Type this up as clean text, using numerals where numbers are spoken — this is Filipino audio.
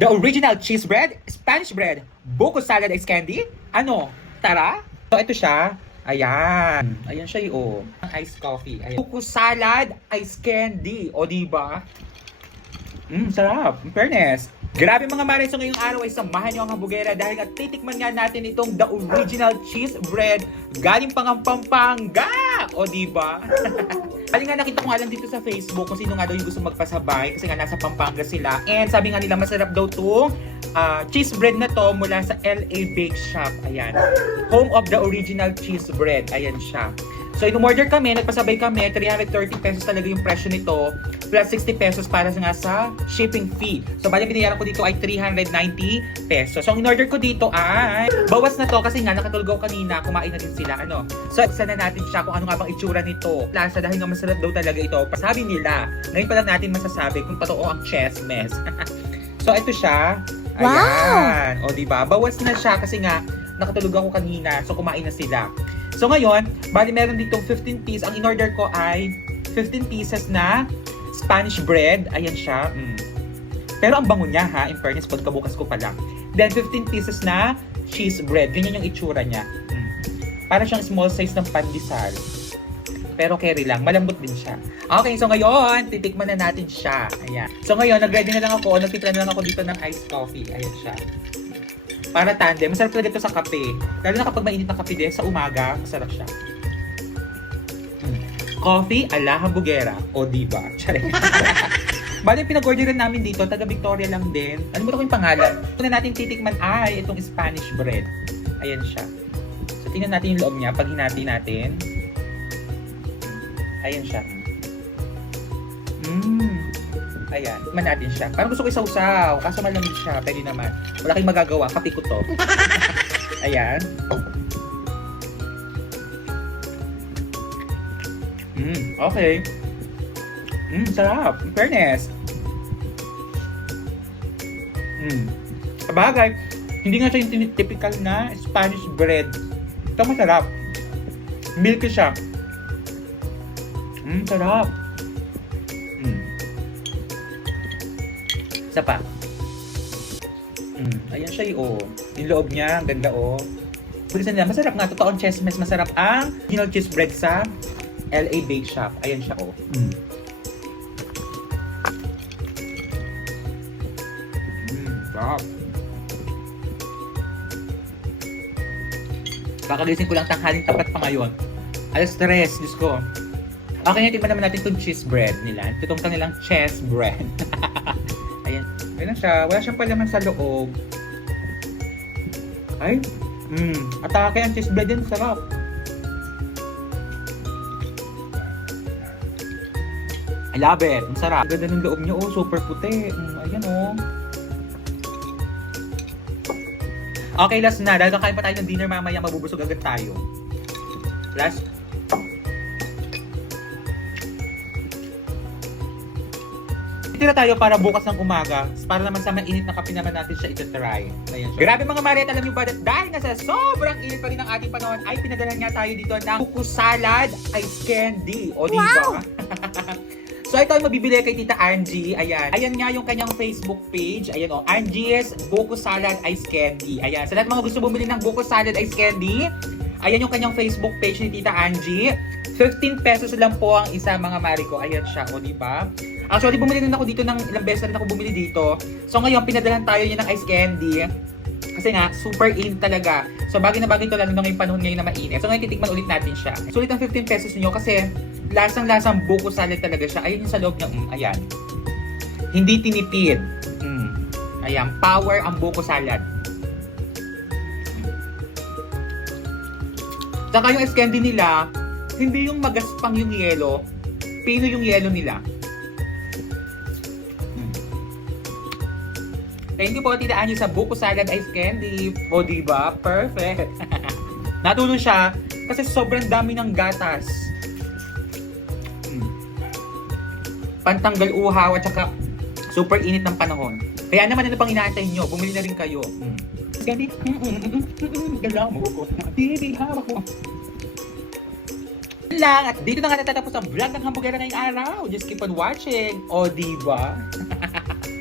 The original cheese bread, Spanish bread, buko salad ice candy. Ano? Tara? So, ito siya. Ayan. Ayan siya yung iced coffee. Ayan. Buko salad ice candy. O, diba? Sarap. In fairness. Grabe mga mares, so ngayong araw ay samahan nyo ang hambugera dahil nga titikman nga natin itong the original cheese bread galing pang ang Pampanga! O diba? Kali nga nakita ko nga lang dito sa Facebook kung sino nga daw yung gusto magpasabay kasi nga nasa Pampanga sila. And sabi nga nila masarap daw itong cheese bread na to mula sa LA Bake Shop. Ayan. Home of the original cheese bread. Ayan siya. So, in-order kami, nagpasabay kami, 330 pesos talaga yung presyo nito, plus 60 pesos para nga sa shipping fee. So, bali binayaran ko dito ay 390 pesos. So, ang in-order ko dito ay, bawas na to kasi nga nakatulgaw kanina, kumain na din sila, ano. So, isa na natin siya kung ano nga bang itsura nito. Plaza, dahil nga masarap daw talaga ito. Pasabi nila, ngayon pa lang natin masasabi kung totoo ang chessmes. So, ito siya. Ayan. Wow! O, diba? Bawas na siya kasi nga, nakatulog ako kanina, so kumain na sila. So ngayon, bali meron ditong 15 pieces. Ang in-order ko ay 15 pieces na Spanish bread. Ayan siya. Pero ang bango niya ha, in fairness, pagkabukas ko pa lang. Then 15 pieces na cheese bread. Ganyan yung itsura niya. Para siyang small size ng pandesal. Pero carry lang, malambot din siya. Okay, so ngayon, titikman na natin siya. Ayan. So ngayon, nag-ready na lang ako, nagtitry na lang ako dito ng iced coffee. Ayan siya. Para tandem. Masarap talaga ito sa kape. Lalo na kapag mainit na kape din, sa umaga, masarap siya. Coffee ala hambugera. O diba? Charing. Bali, pinag-orderan namin dito, taga Victoria lang din. Ano mo ito yung pangalan? Ito na natin titikman ay itong Spanish bread. Ayan siya. So, tingnan natin yung loob niya. Pag hinati natin. Ayan siya. Ayan, tikman natin siya. Parang gusto ko isawsaw, kaso malamig siya. Pwede naman. Wala kayong magagawa, kape ko to. Ayan. Okay. Sarap. In fairness. Sabagay, hindi nga siya yung typical na Spanish bread. Ito masarap. Milky siya. Sarap. Isa pa. Ayan siya yung loob niya, ang ganda Pagkasan nila, masarap nga, totoong chessmes, masarap ang original cheese bread sa LA Bake Shop. Ayan siya Sarap. Kakagising ko lang tanghaling tapat pa ngayon. Alas 3, Diyos ko. Okay, natin naman natin itong cheese bread nila. Itong kanilang cheese bread. Ayan. Ayan siya. Wala siyang palaman sa loob. Ay. Atake ang cheese bread din. Sarap. I love it. Ang sarap. Ganda ng loob niya. Super puti. Ayan Okay, last na. Dahil kakain pa tayo ng dinner mamaya, mabubusog agad tayo. Last. Tira tayo para bukas ng umaga, para naman sa mainit na kape naman natin siya ito-try. Ayan siya. Grabe mga Mariet, alam niyo ba dahil nasa sobrang init pa rin ang ating panahon, ay pinadala nga tayo dito ng buko salad ice candy. O diba? So ito ay mabibili kay Tita Angie. Ayan. Ayan nga yung kanyang Facebook page. Ayan Angie's Buko Salad Ice Candy. Ayan. Sa lahat mga gusto bumili ng buko salad ice candy, ayan yung kanyang Facebook page ni Tita Angie. 15 pesos lang po ang isa mga Mariko. Ayan siya. O diba? Actually, bumili na ako dito ng ilang beses na rin ako bumili dito. So ngayon, pinadalhan tayo niya ng ice candy. Kasi nga, super init talaga. So bagay na bagay ito lalo na ngayong panahon ngayon na mainit. So ngayon, titikman ulit natin siya. Sulit ang 15 pesos niyo kasi lasang-lasang buko salad talaga siya. Ayun yung sa loob niya. Ayan. Hindi tinipid. Ayan. Power ang buko salad. Saka yung ice candy nila, hindi yung magaspang yung yelo. Pino yung yelo nila. Thank you po, Tita Angie, sa buko salad ice candy. O, diba? Perfect. Natulong siya kasi sobrang dami ng gatas. Pantanggal uhaw at saka super init ng panahon. Kaya naman ano pang inaantay nyo? Bumili na rin kayo. Candy. Gala mo ko. TV, hawak ko. Lang, at dito na nga natatapos ang vlog ng hambugera ngayong araw. Just keep on watching. O, diba?